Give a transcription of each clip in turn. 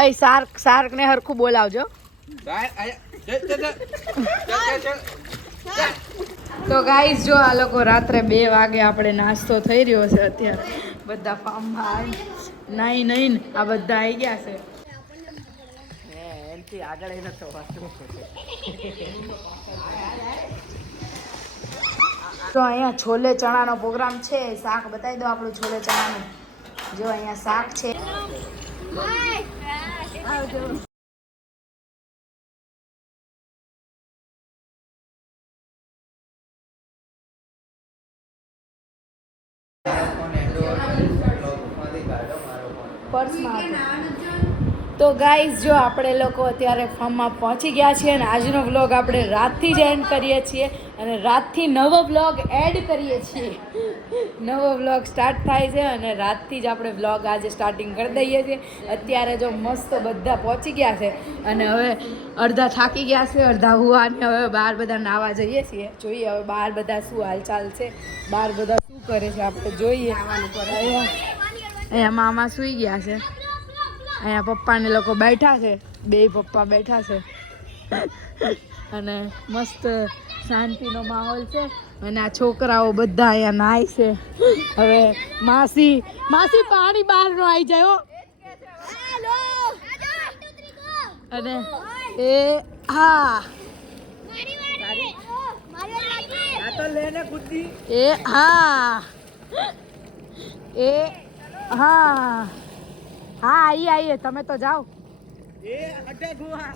અહીં shark shark ને હરખું બોલાવજો. તો ગાઈસ જો આ લોકો રાત્રે બે વાગે આપણે નાસ્તો થઈ રહ્યો છે અત્યારે. બધા ફાર્મમાં નાઈ નહીં આ બધા આવી ગયા છે. એનથી આગળ એને તો તો અહીંયા છોલે ચણાનો પ્રોગ્રામ છે. શાક બતાવી દો આપણું છોલે ચણાનું. જો અહીંયા શાક છે. પર્સમાં તો ગાઈઝ જો આપણે લોકો અત્યારે ફાર્મમાં પહોંચી ગયા છીએ અને આજનો વ્લોગ આપણે રાતથી જ એન્ડ કરીએ છીએ અને રાતથી નવો વ્લોગ એડ કરીએ છીએ. નવો વ્લોગ સ્ટાર્ટ થાય છે અને રાતથી જ આપણે વ્લોગ આજે સ્ટાર્ટિંગ કરી દઈએ છીએ. અત્યારે જો મસ્ત બધા પહોંચી ગયા છે અને હવે અડધા થાકી ગયા છે, અડધા હુવા હવે બહાર બધા નાવા જઈએ છીએ. જોઈએ હવે બહાર બધા શું હાલચાલ છે બહાર બધા શું કરે છે, આપણે જોઈએ. અહીંયા મામા સૂઈ ગયા છે. અહીંયા પપ્પાને લોકો બેઠા છે. બે પપ્પા બેઠા છે. અને મસ્ત શાંતિનો માહોલ છે. અને આ છોકરાઓ બધા અહીંયા નાય છે. હવે માસી માસી પાણી બહાર નો આવી જાય અને એ હા. એ હા. એ હા. હા આઈએ આઈએ તમે તો જાઓ. એ અડે ગુહા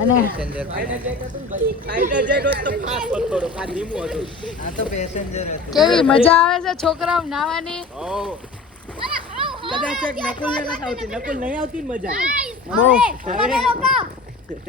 અને ફાઈટર જેટ હોત તો ફાસ્ટ હોત થોડો આ ધીમું હતું. આ તો પેસેન્જર હતું. કેવી મજા આવે છે છોકરાઓ નાવાની? કદાચ નકુલ નહીં નથી આવતી. નકુલ નહીં આવતી મજા.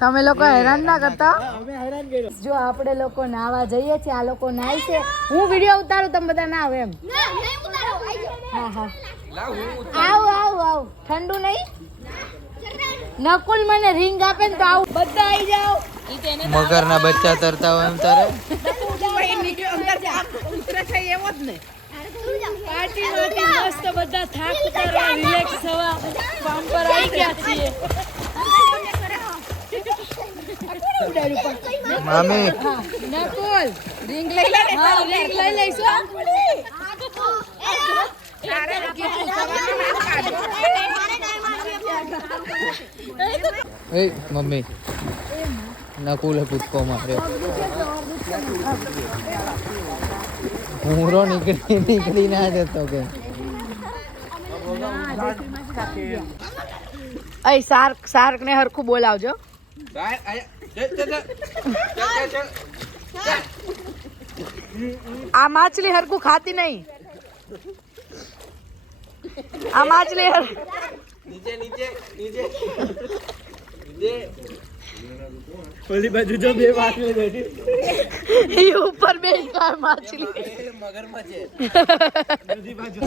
તમે લોકો હેરાન ના કરતા? હા, અમે હેરાન કર્યો. જો આપણે લોકો નાવા જઈએ છીએ આ લોકો નાય છે. હું વીડિયો ઉતારું તમે બધા ના આવે એમ હા હા. આવ આવ આવ. ઠંડુ નહીં? નકુલ મને રિંગ આપે ને તો આવું. બધા આવી જાઓ. મગરના બચ્ચા તરતા હોય એમ તારે? પાર્ટી માંથી મસ્ત બધા થાક ઉતારવા રિલેક્સ થવા ફાર્મ પર આવી ગયા છીએ. મામી. નકુલ રિંગ લઈ લે. હા રિંગ લઈ લઈશું એ મમ્મી. નકુલે કૂદકો માર્યો. હુંરો નીકળી નીકળી ના જતો કે. અહીં શાર્ક સાર્ક ને હરખું બોલાવજો. આ માછલી હરખું ખાતી નહીં આ માછલી હર નીચે નીચે નીચે નીચે ઓલી બાજુ જો બે વાસળી બેઠી ઈ ઉપર બે માછલી મગરમાં છે બધી બાજુ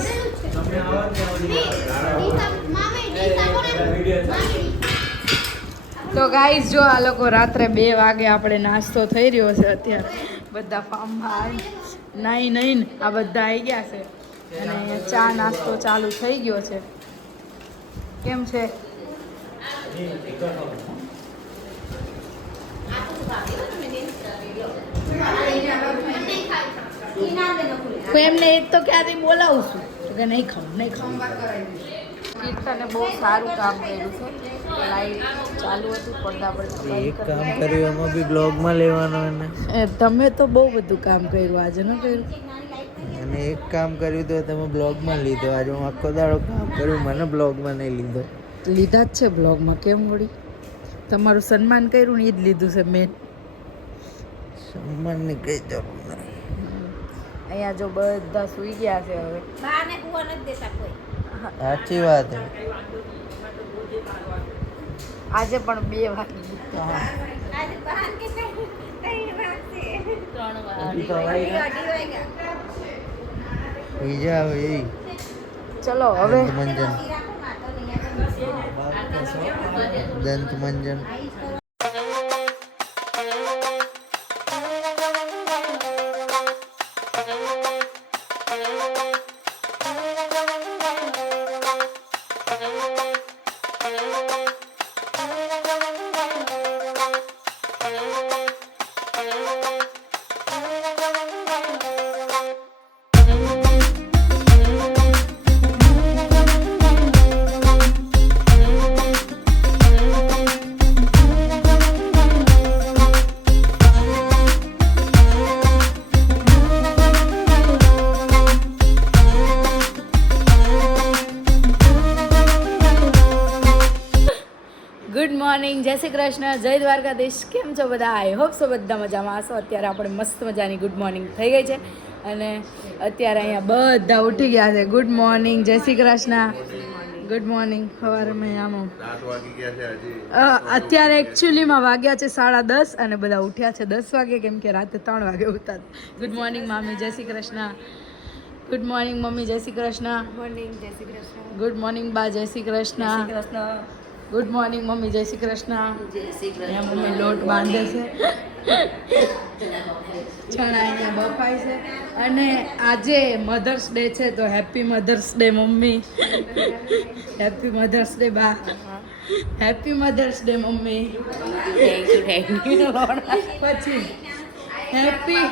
તો ગાઈઝ જો આ લોકો રાત્રે બે વાગે આપણે નાસ્તો થઈ રહ્યો છે અત્યારે. બધા ફાર્મમાં નાઈ નહીં આ બધા આવી ગયા છે. અને ચા નાસ્તો ચાલુ થઈ ગયો છે. કેમ છે? હું એમને એ તો ક્યાંથી બોલાવું છું કે નહીં ખાઉં નહીં ખાવું. કીર્તને બહુ સારું કામ કર્યું છે. લાઈટ ચાલુ હતું પડદા પર એક કામ કર્યું એમાં બી બ્લોગમાં લેવાનો એને. એ તમે તો બહુ બધું કામ કર્યું આજે ન કર્યું? અને એક કામ કર્યું તો તમે બ્લોગમાં લીધો. આજે હું આખો દાડો કામ કર્યું મને બ્લોગમાં નહીં લીધો. લીધા જ છે બ્લોગમાં કેમ વળી? તમારું સન્માન કર્યું ને એ જ લીધું છે મેન સન્માનની કઈ જરૂર નહીં અહીંયા જો બધા સૂઈ ગયા છે હવે. સાચી વાત છે આજે પણ બે વાગી ગયા બીજા એ. ચલો હવે. દંતમંજન. દંતમંજન. ગુડ શ્રી કૃષ્ણ જય દ્વારકાધીશ કેમ છો બધા? આઈ હોપ સો બધા મજામાં હશો. અત્યારે આપણે મસ્ત મજાની ગુડ મોર્નિંગ થઈ ગઈ છે. અને અત્યારે અહીંયા બધા ઉઠી ગયા છે. ગુડ મોર્નિંગ જય શ્રી કૃષ્ણ. ગુડ મોર્નિંગ સવારમાં આમ અત્યારે એકચ્યુઅલીમાં વાગ્યા છે સાડા દસ અને બધા ઉઠ્યા છે દસ વાગે કેમ કે રાતે ત્રણ વાગે ઉઠતા ગુડ મોર્નિંગ મામી જય Shri Krishna. Good morning mummy જય શ્રી કૃષ્ણ. મોર્નિંગ જય શ્રી કૃષ્ણ. ગુડ મોર્નિંગ બા જય Shri Krishna. Krishna. Good morning mummy. જય શ્રી કૃષ્ણ. જય શ્રી કૃષ્ણ. મમ્મી લોટ બાંધે છે. ચણા અહીંયા બફાય છે. અને આજે મધર્સ ડે છે તો happy mother's day mummy. Happy mother's day બા. Happy mother's day mummy. Thank you thank you પછી હેપી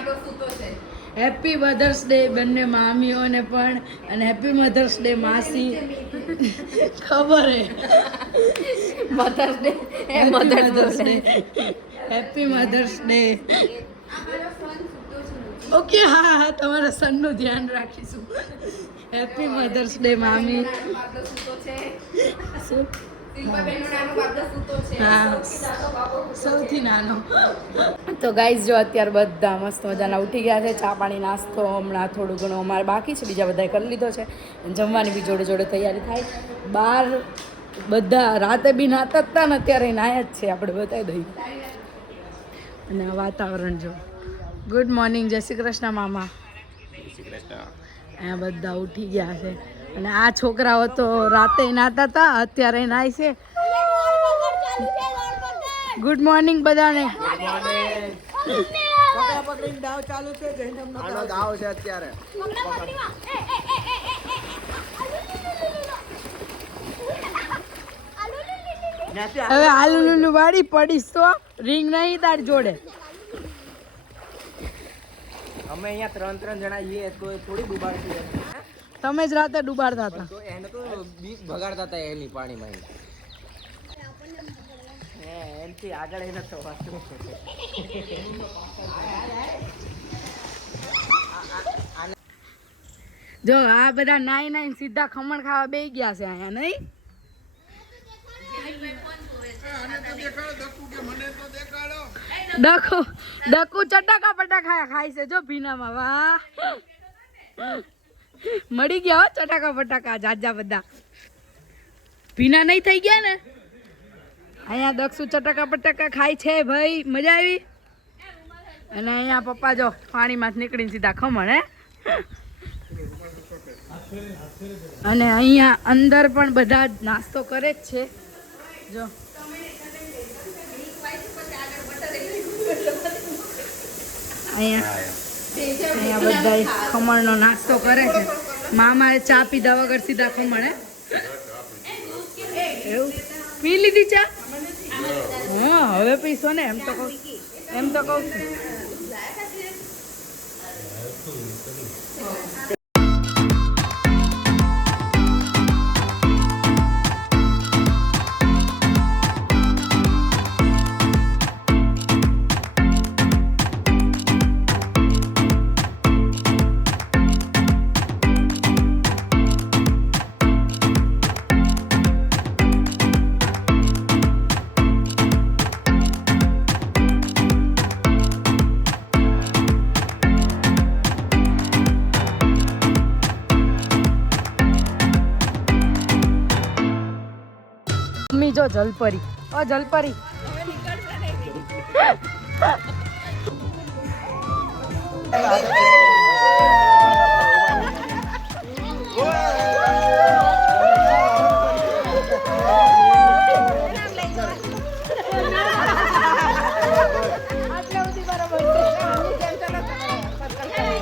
હેપી મધર્સ ડે બંને મામીઓને પણ અને હેપી મધર્સ ડે માસી. ખબર હે? Mother's day mother's day happy mother's day okay હા હા તમારા સનનું ધ્યાન રાખીશું. હેપી મધર્સ ડે મામી. શું? હા સૌથી નાનો. તો ગાઈઝ જો અત્યારે બધા મસ્ત મજાના ઉઠી ગયા છે ચા પાણી નાસ્તો હમણાં થોડું ઘણું અમારે બાકી છે બીજા બધાએ કરી લીધો છે. અને જમવાની બી જોડે જોડે તૈયારી થાય. બહાર બધા રાતે બી નાતા હતા ને અત્યારે નાયા જ છે આપણે બતાવી દઈએ. અને વાતાવરણ જો. ગુડ મોર્નિંગ જય શ્રી કૃષ્ણ મામા. અહીંયા બધા ઉઠી ગયા છે. અને આ છોકરાઓ તો રાતે નાતા હતા અત્યારે નાય છે. ગુડ મોર્નિંગ બધાને. હવે આલુ લુલુ વાળી પડીશ તો રિંગ નહીં તાર જોડે. અમે અહીંયા ત્રણ ત્રણ જણા છીએ તો થોડી ડૂબાડતી. તમે જ રાતે ડુબાડતા હતા. એને તો બીક ભગાડતા હતા એની પાણીમાં એનથી આગળ એને તો જો આ બધા નાઈ નાઈ સીધા ખમણ ખાવા બે ગયા છે અહીંયા નહીં? ડકુ ડકુ ચટાકા પટાકા ખાય છે જો ભીનામાં વાહ. મળી ગયા હો ચટાકા પટાકા જાજા બધા. ભીના નહીં થઈ ગયા ને? અહીંયા દક્ષુ ચટાકા પટાકા ખાય છે ભાઈ. મજા આવી? અને અહીંયા પપ્પા જો પાણીમાં નીકળીને સીધા ખમણ હે? અને અહીંયા અંદર પણ બધા નાસ્તો કરે જ છે. જો. અહીંયા. અહીંયા બધા ખમણનો નાસ્તો કરે છે. મામાએ ચા પીધા વગર સીધા ખમણ એવું? પી લીધી ચા? હા, હવે પીશો ને, એમ તો કહું એમ તો કહું છું. જો જલપરી. ઓ જલપરી.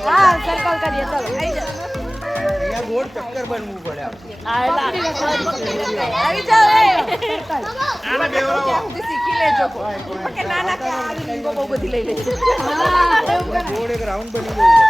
હા સર્કલ કરીએ ચલો. આવી જાઓ. ચક્કર બનવું પડે આવી જાઓ. એ શીખી લેજો કે નાના કે આ લીંબો બહુ બધી લઈ લેજો હા એવું કરે. ગોળ રાઉન્ડ બની ગયું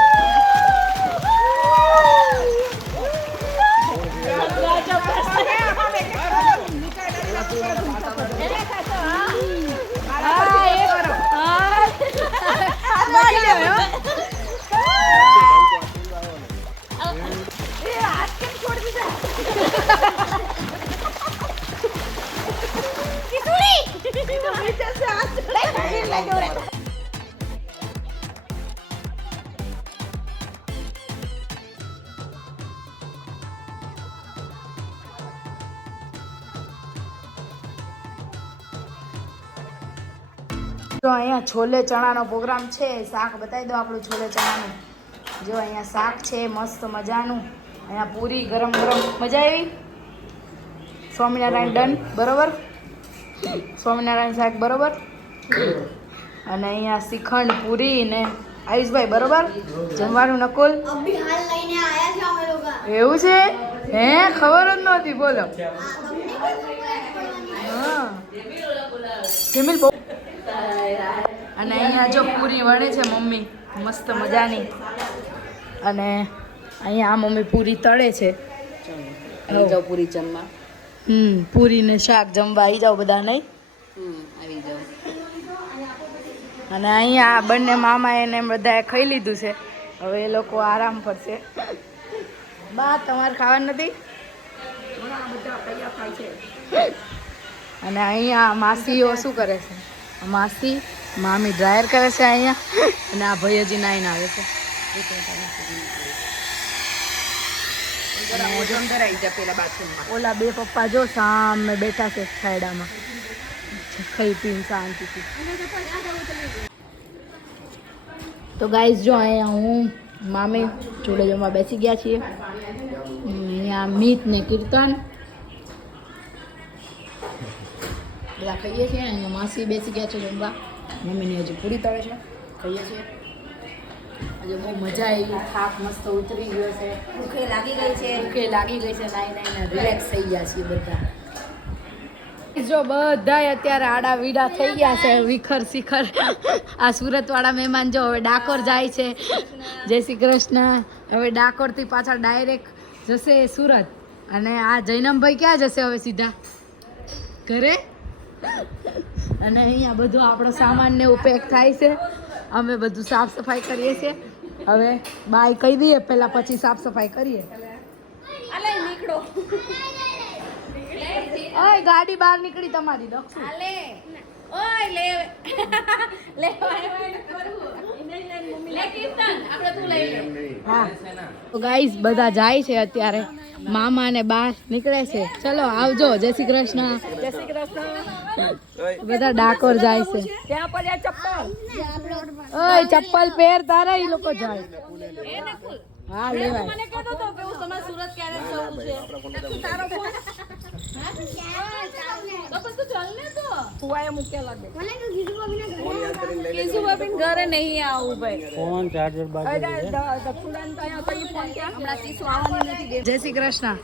તો અહીંયા છોલે ચણાનો પ્રોગ્રામ છે શાક બતાવી દો આપણું છોલે ચણાનું. જો અહીંયા શાક છે મસ્ત મજાનું. અહીંયા પૂરી ગરમ ગરમ. મજા આવી? સ્વામિનારાયણ ડન બરોબર? સ્વામિનારાયણ શાક બરોબર? અને અહીંયા શ્રીખંડ પૂરી ને આયુષભાઈ બરોબર? જમવાનું નકુલ? એવું છે? હે? ખબર જ નહોતી બોલો. હા. જમીલ બહુ અને અહીંયા જો પૂરી વળે છે મમ્મી મસ્ત મજાની. અને અહીંયા આ મમ્મી પૂરી તળે છે. પૂરી જમવા. હમ પૂરી ને શાક જમવા આવી જાઓ બધા નહીં હમ. અને અહીંયા આ બંને મામા એને બધાએ ખાઈ લીધું છે. હવે એ લોકો આરામ કરશે. બા તમારે ખાવાનું નથી? અને અહીંયા માસીઓ શું કરે છે? માસી મામી ડ્રાયર કરે છે અહીંયા. અને આ ભૈયાજી નાઈને આવે છે. ઓલા બે પપ્પા જો સામે બેઠા છે ખાયડામાં ખાઈ પીને શાંતિથી તો ગાઈઝ જો અહીંયા હું મામી જોડે જમવા બેસી ગયા છીએ. અહીંયા મીત ને કીર્તન. બધા ખાઈએ છીએ અહીંયા માસી બેસી ગયા છે જમવા. મમ્મીની હજી પૂરી તળે છે. ખાઈએ છીએ. આજે બહુ મજા આવી થાક મસ્ત ઉતરી ગયો છે. ભૂખે લાગી ગઈ છે. ભૂખે લાગી ગઈ છે નાઈ નાઈને રિલેક્સ થઈ ગયા છીએ બધા. જો બધાય અત્યારે આડા વીડા થઈ ગયા છે, વિખર શિખર. આ સુરતવાળા મહેમાન જો હવે ડાકોર જાય છે. જય શ્રી કૃષ્ણ. હવે ડાકોરથી પાછા ડાયરેક્ટ જશે સુરત. અને આ જૈનમભાઈ ક્યાં જશે હવે સીધા? ઘરે? અને અહીંયા બધું આપણો સામાન ને એવું થાય છે. અમે બધું સાફ સફાઈ કરીએ છીએ. હવે બાય કહી દઈએ, પહેલાં પછી સાફ સફાઈ કરીએ. નીકળો. ઓય ગાડી બહાર નીકળી તમારી દક્ષુ અલે ઓય લે લે લે કીર્તન આપણે તું લઈ લે. હા. તો ગાઈઝ બધા જાય છે અત્યારે. મામા ને બા નીકળે છે. ચલો આવજો. જય શ્રી કૃષ્ણ. જય શ્રી કૃષ્ણ. બધા ડાકોર જાય છે. ત્યાં પર ચપ્પલ. ઓય ચપ્પલ પહેર તારે એ લોકો જાય. હા લેવાય. મને કહેતો તો કે હું તમારે સુરત ક્યારે જવું છે. તારો ફોન તો પછી ચાલ ને તો. ફુવાએ મૂક્યા લાગે. કેશુ બાબીન ઘરે નહીં આવું ભાઈ. ફોન ચાર્જર બાજુ દક્ષુડાન તો અહીંયા ફોન ક્યાં? હમણાં ચીસુ આવવાની નથી જય શ્રી કૃષ્ણ.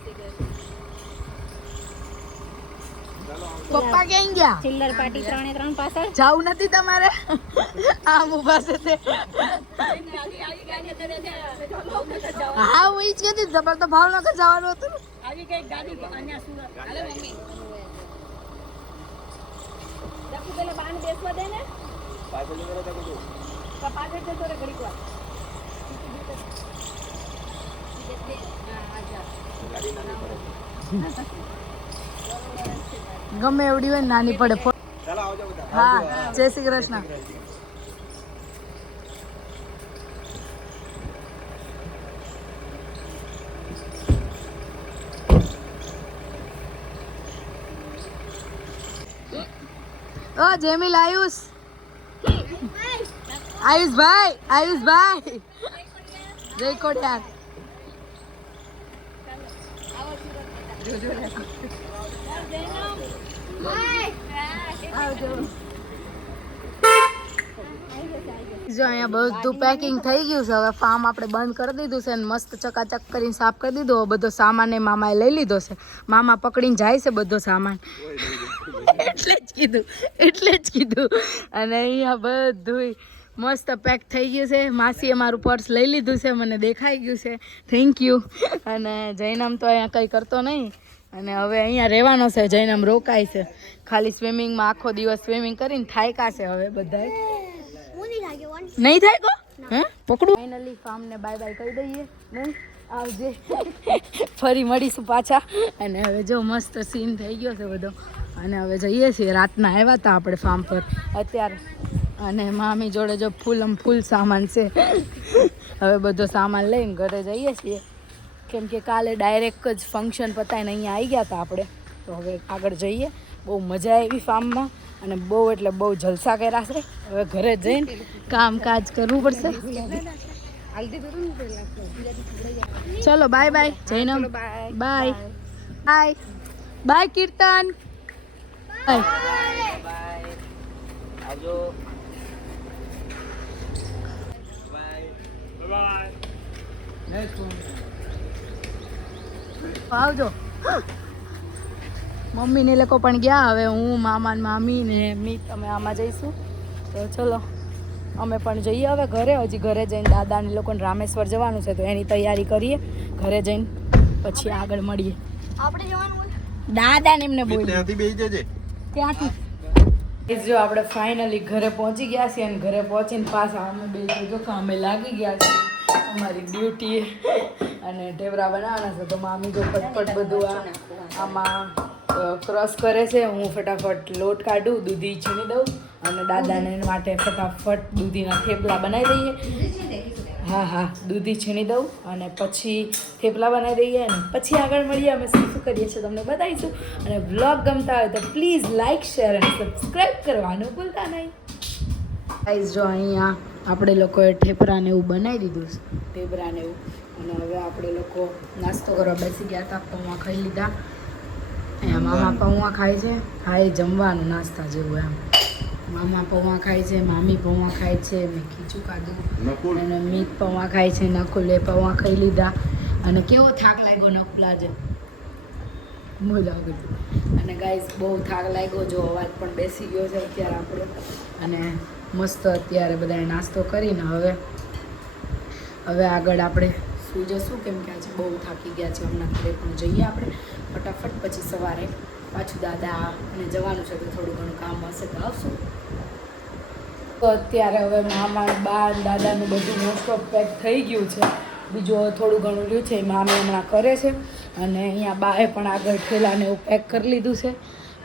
પપ્પા ક્યાં ગયા? ચિલ્લર પાર્ટી ત્રણે ત્રણ પાછળ. જવું નથી તમારે? આમ ઊભા છે તે. હા હું ઈ જ કહેતી હતી, તમારે તો ભાવનગર જવાનું હતું આવી કઈ ગાડી અહીંયા સુરત હાલે મમ્મી દક્ષુ પેલા બાન બેસવા દે ને. તો પાછળ જતો રે ઘડીક વાર ગમે એવડી હોય નાની પડે. ફો- ચાલો આવજો બધા. હા જય શ્રી કૃષ્ણ. ઓ જેમિલ આયુષ. આયુષ ભાઈ જય કોટ્યાર જો અહીંયા બધું પેકિંગ થઈ ગયું છે. હવે ફાર્મ આપણે બંધ કરી દીધું છે અને મસ્ત ચકાચક કરીને સાફ કરી દીધો. બધો સામાન એ મામાએ લઈ લીધો છે. મામા પકડીને જાય છે બધો સામાન. એટલે જ કીધું. એટલે જ કીધું. અને અહીંયા બધું મસ્ત પેક થઈ ગયું છે. માસીએ મારું પર્સ લઈ લીધું છે. મને દેખાઈ ગયું છે. થેન્ક યુ અને જૈનમ તો અહીંયા કંઈ કરતો નહીં. અને હવે અહીંયા રહેવાનો છે જઈને આમ રોકાય છે. ખાલી સ્વિમિંગમાં આખો દિવસ સ્વિમિંગ કરીને થાયકા છે હવે બધા નહીં થાય કો હે? પકડું. ફાઇનલી ફાર્મને બાય બાય કહી દઈએ. નહીં આવજે. ફરી મળીશું પાછા. અને હવે જો મસ્ત સીન થઈ ગયો છે બધો. અને હવે જઈએ છીએ. રાતના આવ્યા હતા આપણે ફાર્મ પર. અત્યારે. અને મામી જોડે જો ફૂલ આમ ફૂલ સામાન છે. હવે બધો સામાન લઈને ઘરે જઈએ છીએ. કેમ કે કાલે ડાયરેક્ટ જ ફંક્શન પતાવીને અહીંયા આવી ગયા હતા આપણે. તો હવે આગળ જઈએ. બહુ મજા આવી ફાર્મમાં અને બહુ એટલે બહુ જલસા કર્યા છે. હવે ઘરે જઈને કામકાજ કરવું પડશે. ચલો બાય બાય જઈને બાય બાય બાય કીર્તન. બાય આવજો આવજો. મમ્મી ને લોકો પણ ગયા હવે હું મામા ને મામી ને મી અમે આમાં જઈશું. તો ચલો અમે પણ જઈએ હવે ઘરે. હજી ઘરે જઈને દાદા ને લોકોને રામેશ્વર જવાનું છે તો એની તૈયારી કરીએ. ઘરે જઈને પછી આગળ મળીએ. આપણે જવાનું દાદા ને એમને બોલીએ ત્યાંથી બેસી જજે. ત્યાંથી. એ જો આપણે ફાઇનલી ઘરે પહોંચી ગયા છીએ અને ઘરે પહોંચીને પાછા અમે બે જો કામે અમે લાગી ગયા છીએ. અમારી ડ્યુટી અને ઢેબરા બનાવવાના છે, તો મામી જો ફટફટ બધું આમાં ક્રોસ કરે છે, હું ફટાફટ લોટ કાઢું, દૂધી છીણી દઉં અને દાદાને માટે ફટાફટ દૂધીના થેપલા બનાવી દઈએ. હા હા, દૂધી છીણી દઉં અને પછી થેપલા બનાવી દઈએ અને પછી આગળ મળીએ, અમે શું શું કરીએ છીએ તમને બતાવીશું. અને વ્લોગ ગમતા હોય તો પ્લીઝ લાઇક શેર અને સબસ્ક્રાઈબ કરવાનું ભૂલતા નહીં. ગાઈઝ જો અહીંયા આપણે લોકોએ ઠેપરાને એવું બનાવી દીધું છે. ઠેપરાને એવું. અને હવે આપણે લોકો નાસ્તો કરવા બેસી ગયા હતા પૌવા ખાઈ લીધા. અહીંયા મામા પૌવા ખાય છે. હા એ જમવાનું નાસ્તા જેવું એમ. મામા પૌવા ખાય છે મામી પૌવા ખાય છે મેં ખીચું ખાધું. અને મીત પૌવા ખાય છે નકુલે પૌવા ખાઈ લીધા. અને કેવો થાક લાગ્યો નકુલ આજે? બહુ લાગ્યું. અને ગાઈઝ બહુ થાક લાગ્યો જો અવાજ પણ બેસી ગયો છે અત્યારે આપણો. અને મસ્ત અત્યારે બધાએ નાસ્તો કરીને હવે હવે આગળ આપણે સુઈ જશું. કેમ કે આજે બહુ થાકી ગયા છે. હમણાં ઘરે પણ જઈએ આપણે. ફટાફટ પછી સવારે પાછું દાદા અને જવાનું છે તો થોડું ઘણું કામ હશે તો આવશું. તો અત્યારે હવે મામા, બા દાદાનું બધું મોસ્ટ ઓફ પેક થઈ ગયું છે. બીજું થોડું ઘણું રહ્યું છે એ મામી હમણાં કરે છે. અને અહીંયા બાએ પણ આગળ ઠેલાને એવું પેક કરી લીધું છે.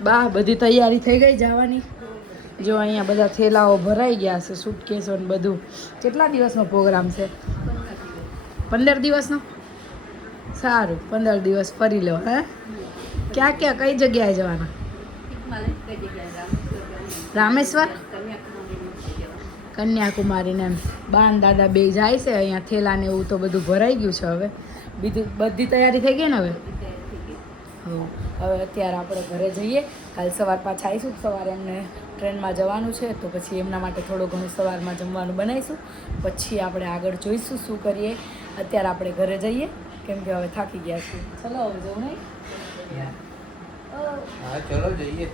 બા, બધી તૈયારી થઈ ગઈ જવાની? જો અહીંયા બધા થેલાઓ ભરાઈ ગયા છે સૂટકેસો ને બધું. કેટલા દિવસનો પ્રોગ્રામ છે? પંદર દિવસનો? સારું, પંદર દિવસ ફરી લો, હે? ક્યાં ક્યાં, કઈ જગ્યાએ જવાના? રામેશ્વર? કન્યાકુમારી ને એમ. બાન દાદા બે જાય છે, અહીંયા થેલા ને એવું તો બધું ભરાઈ ગયું છે હવે. બીજું બધી તૈયારી થઈ ગઈ ને હવે? હવે અત્યારે આપણે ઘરે જઈએ. કાલ સવાર પાછા આવીશું, સવારે એમને ટ્રેનમાં જવાનું છે, તો પછી એમના માટે થોડું ઘણું સવારમાં જમવાનું બનાવીશું. પછી આપણે આગળ જોઈશું શું કરીએ. અત્યારે આપણે ઘરે જઈએ, કેમ કે હવે થાકી ગયા છીએ. ચલો, હવે જવું નહીં? હા, ચલો, જઈએ.